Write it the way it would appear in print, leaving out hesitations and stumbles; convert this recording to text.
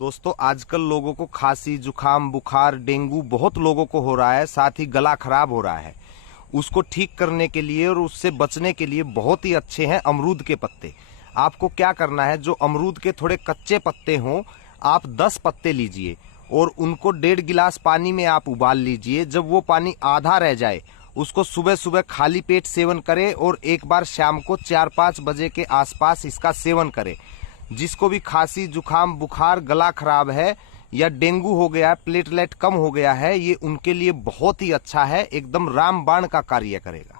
दोस्तों, आजकल लोगों को खांसी, जुकाम, बुखार, डेंगू बहुत लोगों को हो रहा है। साथ ही गला खराब हो रहा है। उसको ठीक करने के लिए और उससे बचने के लिए बहुत ही अच्छे हैं अमरूद के पत्ते। आपको क्या करना है, जो अमरूद के थोड़े कच्चे पत्ते हों, आप 10 पत्ते लीजिए और उनको 1.5 गिलास पानी में आप उबाल लीजिए। जब वो पानी आधा रह जाए, उसको सुबह सुबह खाली पेट सेवन करें और एक बार शाम को 4-5 बजे के आसपास इसका सेवन करें। जिसको भी खांसी, जुकाम, बुखार, गला खराब है या डेंगू हो गया है, प्लेटलेट कम हो गया है, ये उनके लिए बहुत ही अच्छा है। एकदम रामबाण का कार्य करेगा।